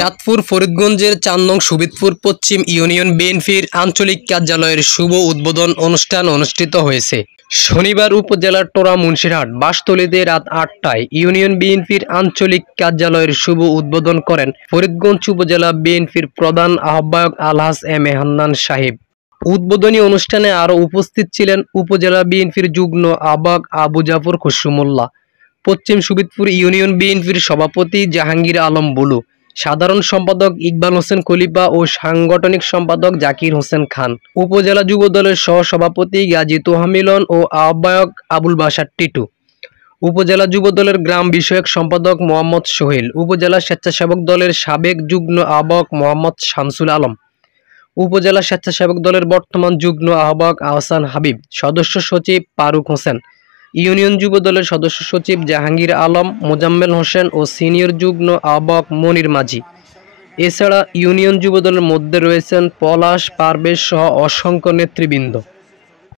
চাঁদপুর ফরিদগঞ্জের ৪ নং সুবিদপুর পশ্চিম ইউনিয়ন বিএনপির আঞ্চলিক কার্যালয়ের শুভ উদ্বোধন অনুষ্ঠান অনুষ্ঠিত হয়েছে। শনিবার উপজেলার টোরা মুন্সিরহাট বাসতলীতে রাত ৮টায় ইউনিয়ন বিএনপির আঞ্চলিক কার্যালয়ের শুভ উদ্বোধন করেন ফরিদগঞ্জ উপজেলা বিএনপির প্রধান আহ্বায়ক আলহাজ এম এ হান্নান সাহেব। উদ্বোধনী অনুষ্ঠানে আরও উপস্থিত ছিলেন উপজেলা বিএনপির যুগ্ম আহ্বায়ক আবু জাফর খসরু মোল্লা, পশ্চিম সুবিদপুর ইউনিয়ন বিএনপির সভাপতি জাহাঙ্গীর আলম বুলু, সাধারণ সম্পাদক ইকবাল হোসেন খলিফা ও সাংগঠনিক সম্পাদক জাকির হোসেন খান, উপজেলা যুবদলের সহ-সভাপতি গাজী তোহা মিলন ও আহ্বায়ক আবুল বাশার টিটু, উপজেলা যুবদলের গ্রাম বিষয়ক সম্পাদক মোহাম্মদ সোহেল, উপজেলা স্বেচ্ছাসেবক দলের সাবেক যুগ্ম আহ্বায়ক মোহাম্মদ শামসুল আলম, উপজেলা স্বেচ্ছাসেবক দলের বর্তমান যুগ্ম আহ্বায়ক আহসান হাবিব, সদস্য সচিব ফারুক হোসেন, ইউনিয়ন যুব দলের সদস্য সচিব জাহাঙ্গীর আলম, মোজাম্মেল হোসেন ও সিনিয়র যুগ্ম আহ্বায়ক মনির মাঝি। এছাড়া ইউনিয়ন যুব দলের মধ্যে রয়েছেন পলাশ, পারভেজ সহ অসংখ্য নেতৃবৃন্দ।